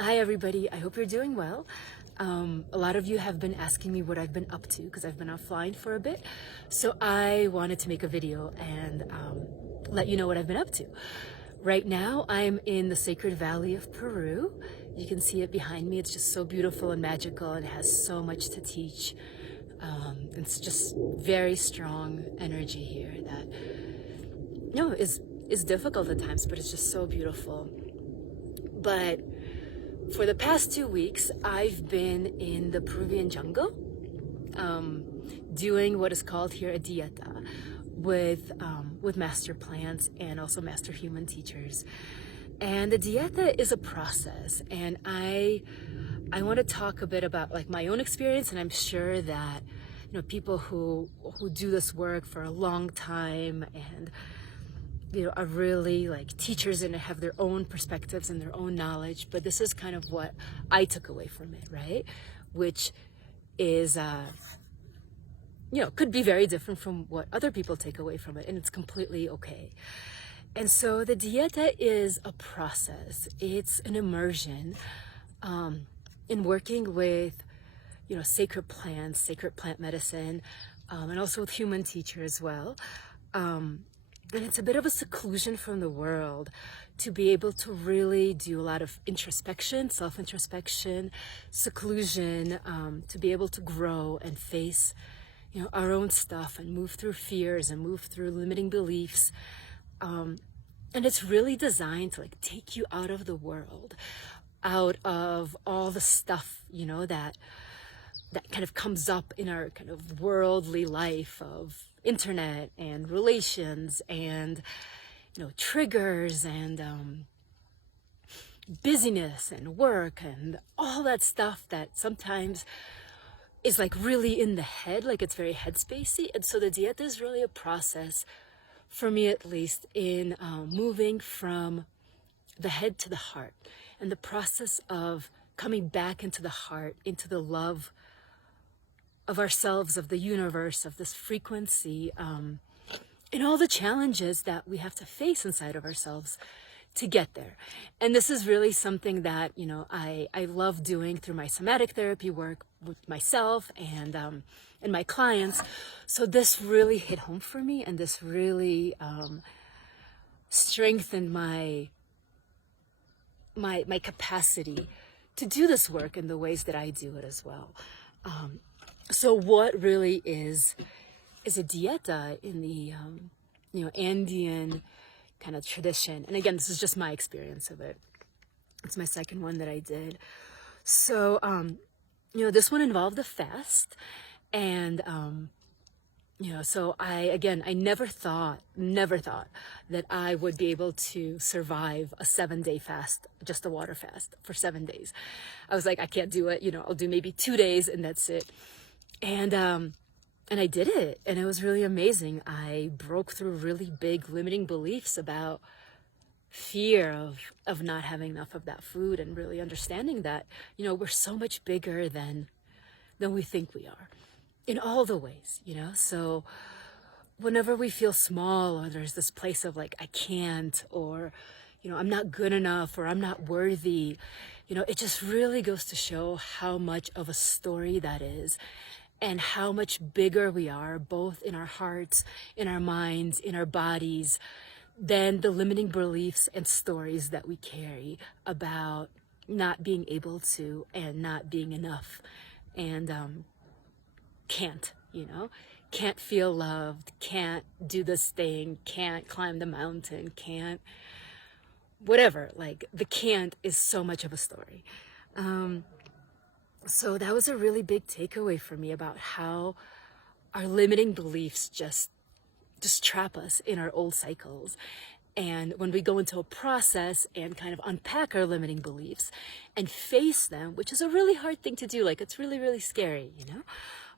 Hi everybody, I hope you're doing well. A lot of you have been asking me what I've been up to because I've been offline for a bit. So I wanted to make a video and let you know what I've been up to. Right now I'm in the Sacred Valley of Peru. You can see it behind me. It's just so beautiful and magical and it has so much to teach. It's just very strong energy here that is difficult at times, but it's just so beautiful. But for the past 2 weeks, I've been in the Peruvian jungle, doing what is called here a dieta with master plants and also master human teachers. And the dieta is a process, and I want to talk a bit about like my own experience, and I'm sure that people who do this work for a long time and are really like teachers and have their own perspectives and their own knowledge, but this is kind of what I took away from it, right? Which is, could be very different from what other people take away from it, and it's completely okay. And so the dieta is a process. It's an immersion in working with, sacred plants, sacred plant medicine, and also with human teacher as well. And it's a bit of a seclusion from the world to be able to really do a lot of introspection, self-introspection, seclusion, to be able to grow and face, our own stuff and move through fears and move through limiting beliefs. And it's really designed to like take you out of the world, out of all the stuff, that kind of comes up in our kind of worldly life of internet and relations and triggers and busyness and work and all that stuff that sometimes is like really in the head, like it's very headspacey. And so the dieta is really a process, for me at least, in moving from the head to the heart, and the process of coming back into the heart, into the love of ourselves, of the universe, of this frequency, and all the challenges that we have to face inside of ourselves to get there. And this is really something that, I love doing through my somatic therapy work with myself and my clients. So this really hit home for me, and this really strengthened my capacity to do this work in the ways that I do it as well. So what really is a dieta in the Andean kind of tradition? And again, this is just my experience of it. It's my second one that I did. So this one involved a fast, and so I never thought that I would be able to survive a 7-day fast, just a water fast for 7 days. I was like, I can't do it. I'll do maybe 2 days and that's it. And I did it, and it was really amazing. I broke through really big limiting beliefs about fear of not having enough of that food, and really understanding that, we're so much bigger than we think we are in all the ways, So whenever we feel small, or there's this place of like, I can't, or, I'm not good enough, or I'm not worthy, it just really goes to show how much of a story that is, and how much bigger we are, both in our hearts, in our minds, in our bodies, than the limiting beliefs and stories that we carry about not being able to, and not being enough, and can't feel loved, can't do this thing, can't climb the mountain, can't, whatever. Like, the can't is so much of a story. So that was a really big takeaway for me about how our limiting beliefs just trap us in our old cycles. And when we go into a process and kind of unpack our limiting beliefs and face them, which is a really hard thing to do, like it's really, really scary,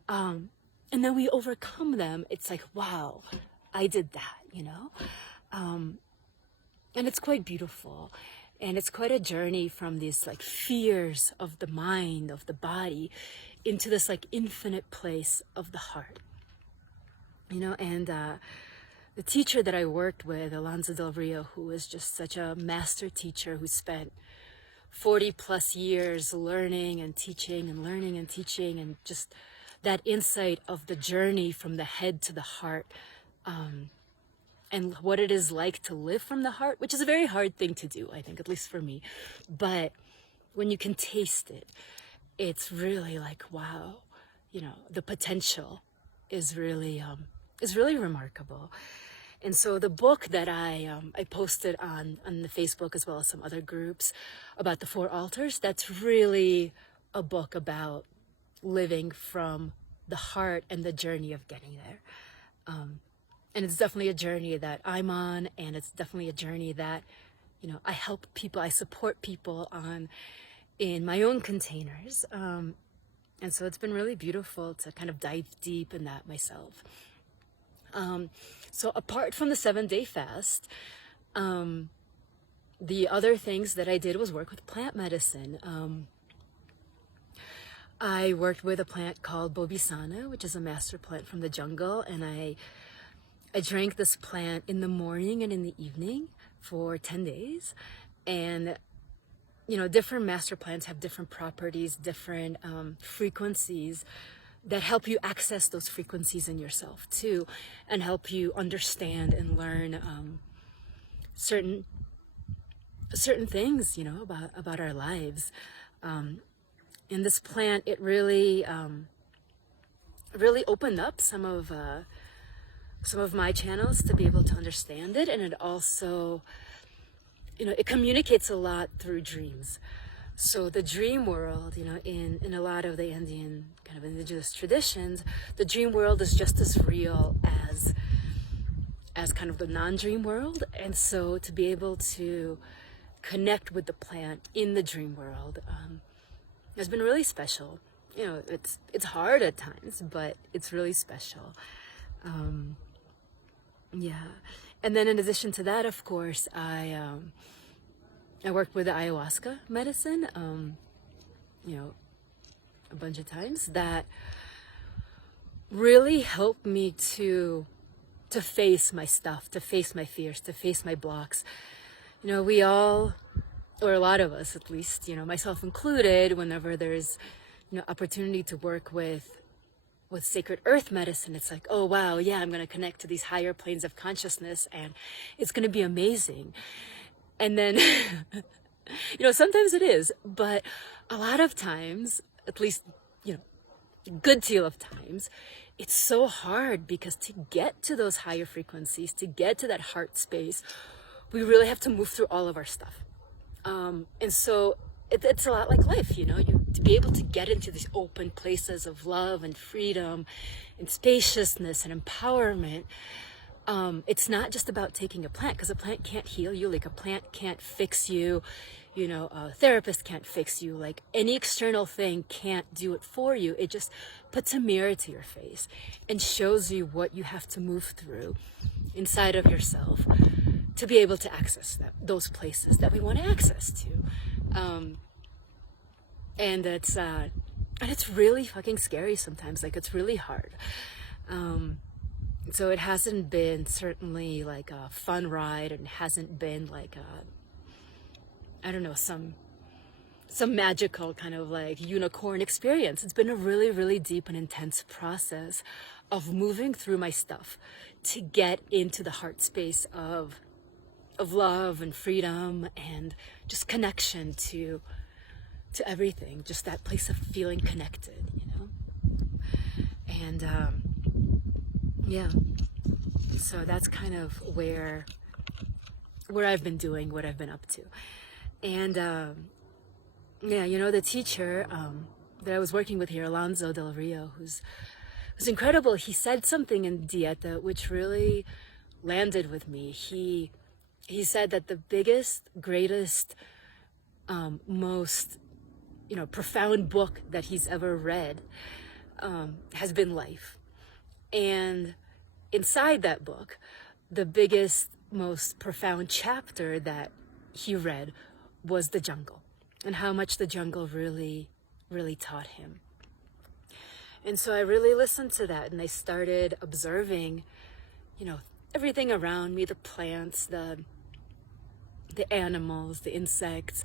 and then we overcome them, it's like, wow, I did that, and it's quite beautiful. And it's quite a journey from these like fears of the mind, of the body, into this like infinite place of the heart. And the teacher that I worked with, Alonso Del Rio, who was just such a master teacher, who spent 40 plus years learning and teaching and learning and teaching, and just that insight of the journey from the head to the heart, and what it is like to live from the heart, which is a very hard thing to do, I think, at least for me. But when you can taste it, it's really like, wow, the potential is really remarkable. And so the book that I posted on the Facebook, as well as some other groups, about the 4 altars, that's really a book about living from the heart and the journey of getting there. And it's definitely a journey that I'm on, and it's definitely a journey that, I help people, I support people on in my own containers. And so it's been really beautiful to kind of dive deep in that myself. So apart from the 7-day fast, the other things that I did was work with plant medicine. I worked with a plant called Bobisana, which is a master plant from the jungle, and I drank this plant in the morning and in the evening for 10 days. And different master plants have different properties, different frequencies that help you access those frequencies in yourself too, and help you understand and learn certain things, about our lives. In this plant, it really opened up some of my channels to be able to understand it, and it also, it communicates a lot through dreams. So the dream world, in a lot of the Indian kind of indigenous traditions, the dream world is just as real as kind of the non-dream world. And so to be able to connect with the plant in the dream world has been really special. It's hard at times, but it's really special. Yeah. And then in addition to that, of course, I worked with the ayahuasca medicine, a bunch of times, that really helped me to face my stuff, to face my fears, to face my blocks. We all, or a lot of us at least, myself included, whenever there's, opportunity to work with sacred earth medicine, it's like, oh wow, yeah, I'm going to connect to these higher planes of consciousness and it's going to be amazing. And then, sometimes it is, but a lot of times, at least, a good deal of times, it's so hard, because to get to those higher frequencies, to get to that heart space, we really have to move through all of our stuff. And so it's a lot like life, to be able to get into these open places of love and freedom and spaciousness and empowerment. It's not just about taking a plant, because a plant can't heal you, like a plant can't fix you, a therapist can't fix you, like any external thing can't do it for you. It just puts a mirror to your face and shows you what you have to move through inside of yourself to be able to access those places that we want to access to. And it's really fucking scary sometimes, like it's really hard. So it hasn't been certainly like a fun ride, and hasn't been like some magical kind of like unicorn experience. It's been a really, really deep and intense process of moving through my stuff to get into the heart space of love and freedom and just connection to everything, just that place of feeling connected, And yeah, so that's kind of where I've been doing, what I've been up to. And the teacher that I was working with here, Alonso Del Rio, who's incredible, he said something in Dieta which really landed with me. He said that the biggest, greatest, most profound book that he's ever read has been life. And inside that book, the biggest, most profound chapter that he read was the jungle, and how much the jungle really, really taught him. And so I really listened to that, and I started observing, everything around me, the plants, the animals, the insects,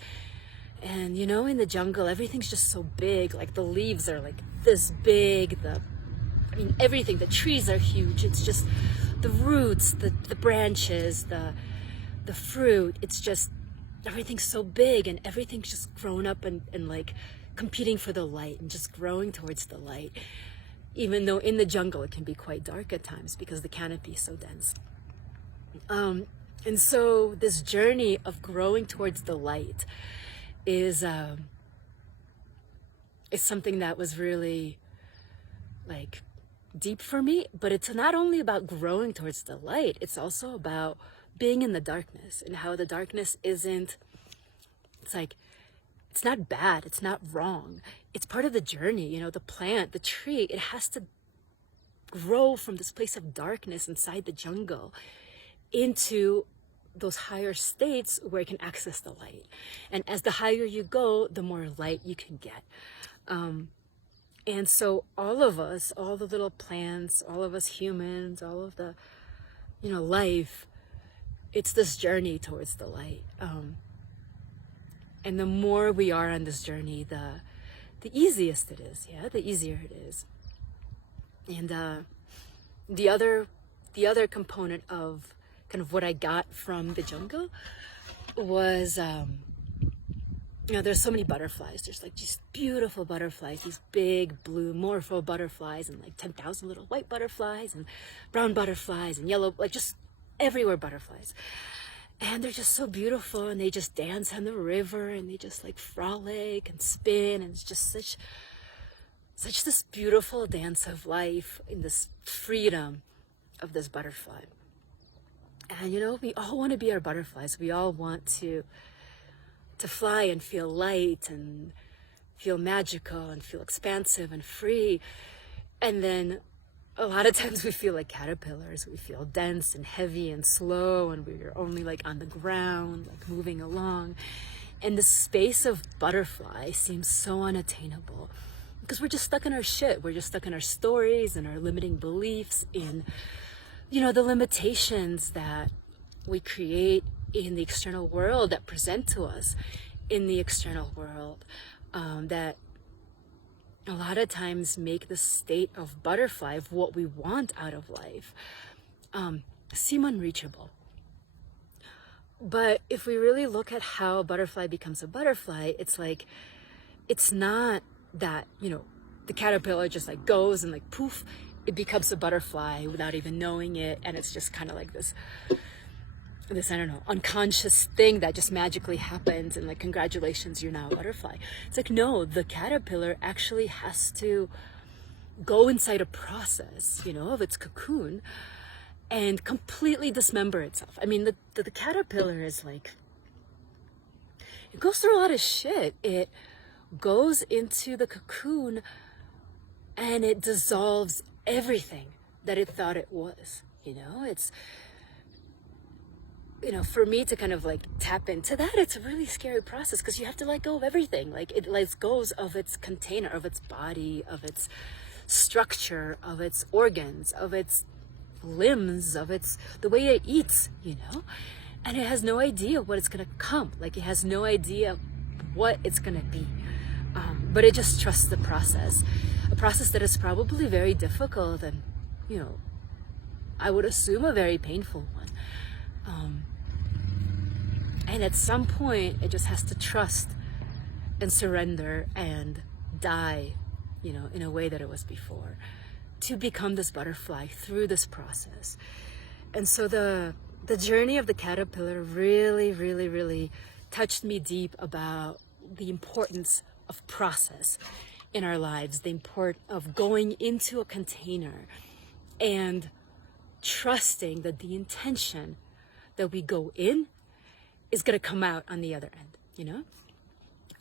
And you know, in the jungle, everything's just so big. Like the leaves are like this big. I mean, everything. The trees are huge. It's just the roots, the branches, the fruit. It's just everything's so big, and everything's just grown up and like competing for the light and just growing towards the light. Even though in the jungle it can be quite dark at times because the canopy is so dense. And so this journey of growing towards the light is something that was really like deep for me. But it's not only about growing towards the light, it's also about being in the darkness, and how the darkness isn't, it's like, it's not bad, it's not wrong, it's part of the journey. You know, the plant, the tree, it has to grow from this place of darkness inside the jungle into those higher states where it can access the light. And as the higher you go, the more light you can get. And so all of us, all the little plants, all of us humans, all of the, you know, life, it's this journey towards the light. And the more we are on this journey, the easiest it is, the easier it is. And the other component of kind of what I got from the jungle was, you know, there's so many butterflies. There's like these beautiful butterflies, these big blue morpho butterflies, and like 10,000 little white butterflies and brown butterflies and yellow, like just everywhere butterflies. And they're just so beautiful, and they just dance on the river, and they just like frolic and spin, and it's just such this beautiful dance of life in this freedom of this butterfly. And you know, we all want to be our butterflies. We all want to fly and feel light and feel magical and feel expansive and free. And then a lot of times we feel like caterpillars. We feel dense and heavy and slow, and we're only like on the ground, like moving along. And the space of butterfly seems so unattainable because we're just stuck in our shit. We're just stuck in our stories and our limiting beliefs, in, you know, the limitations that we create in the external world, that present to us in the external world, that a lot of times make the state of butterfly, of what we want out of life, seem unreachable. But if we really look at how a butterfly becomes a butterfly, it's like, it's not that, you know, the caterpillar just like goes and like poof, it becomes a butterfly without even knowing it, and it's just kind of like this, I don't know, unconscious thing that just magically happens, and like, congratulations, you're now a butterfly. It's like, no, the caterpillar actually has to go inside a process, you know, of its cocoon and completely dismember itself. I mean, the caterpillar is like, it goes through a lot of shit. It goes into the cocoon and it dissolves everything that it thought it was, you know. It's, you know, for me to kind of like tap into that, it's a really scary process because you have to let go of everything. Like, it lets go of its container, of its body, of its structure, of its organs, of its limbs, of its, the way it eats, you know. And it has no idea what it's gonna come. Like, it has no idea what it's gonna be. But it just trusts the process, a process that is probably very difficult and, you know, I would assume a very painful one. And at some point, it just has to trust and surrender and die, you know, in a way that it was before, to become this butterfly through this process. And so the journey of the caterpillar really, really, really touched me deep about the importance of process in our lives, the importance of going into a container and trusting that the intention that we go in is going to come out on the other end, you know?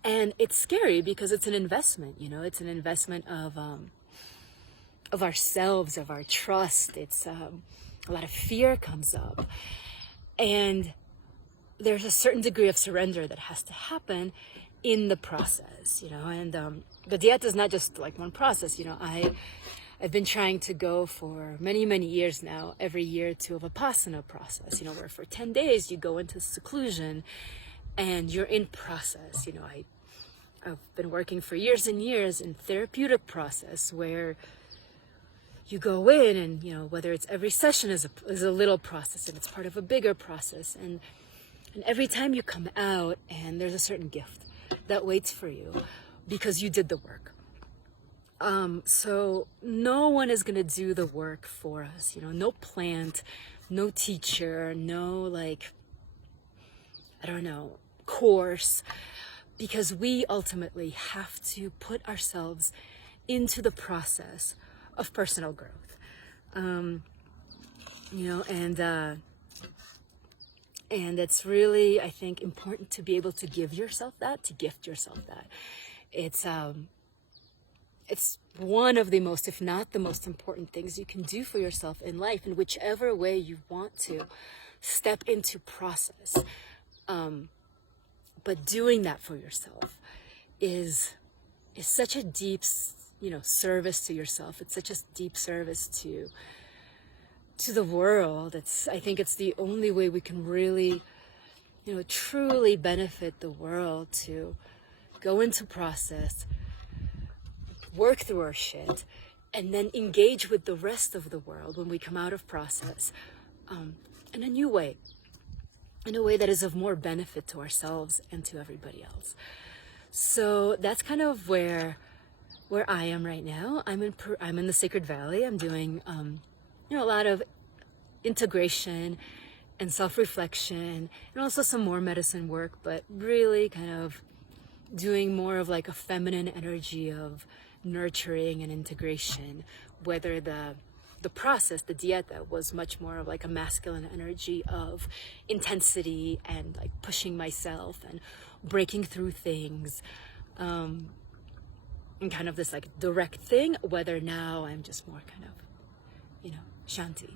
And it's scary because it's an investment, you know, it's an investment of ourselves, of our trust. It's a lot of fear comes up, and there's a certain degree of surrender that has to happen in the process, you know. And the Dieta is not just like one process, you know. I've been trying to go for many, many years now, every year, to a Vipassana process, you know, where for 10 days you go into seclusion and you're in process. I've been working for years and years in therapeutic process where you go in and, whether it's every session is a little process and it's part of a bigger process. And every time you come out and there's a certain gift that waits for you because you did the work. So no one is going to do the work for us, no plant, no teacher, no course, because we ultimately have to put ourselves into the process of personal growth. And it's really, I think, important to be able to give yourself that, to gift yourself that. It's one of the most, if not the most important things you can do for yourself in life, in whichever way you want to step into process. But doing that for yourself is such a deep, service to yourself. It's such a deep service to the world. I think it's the only way we can really, truly benefit the world, to go into process, work through our shit, and then engage with the rest of the world when we come out of process in a new way, in a way that is of more benefit to ourselves and to everybody else. So that's kind of where I am right now. I'm in the Sacred Valley. I'm doing a lot of integration and self-reflection, and also some more medicine work, but really kind of doing more of like a feminine energy of nurturing and integration, whether the process, the Dieta, was much more of like a masculine energy of intensity and like pushing myself and breaking through things, and kind of this like direct thing, whether now I'm just more kind of, shanti.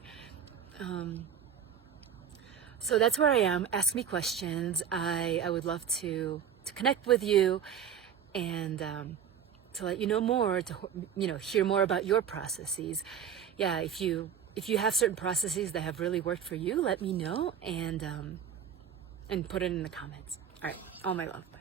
So that's where I am. Ask me questions. I would love to connect with you and to let you know more, to hear more about your processes. Yeah, if you have certain processes that have really worked for you, let me know and put it in the comments. All right, all my love. Bye.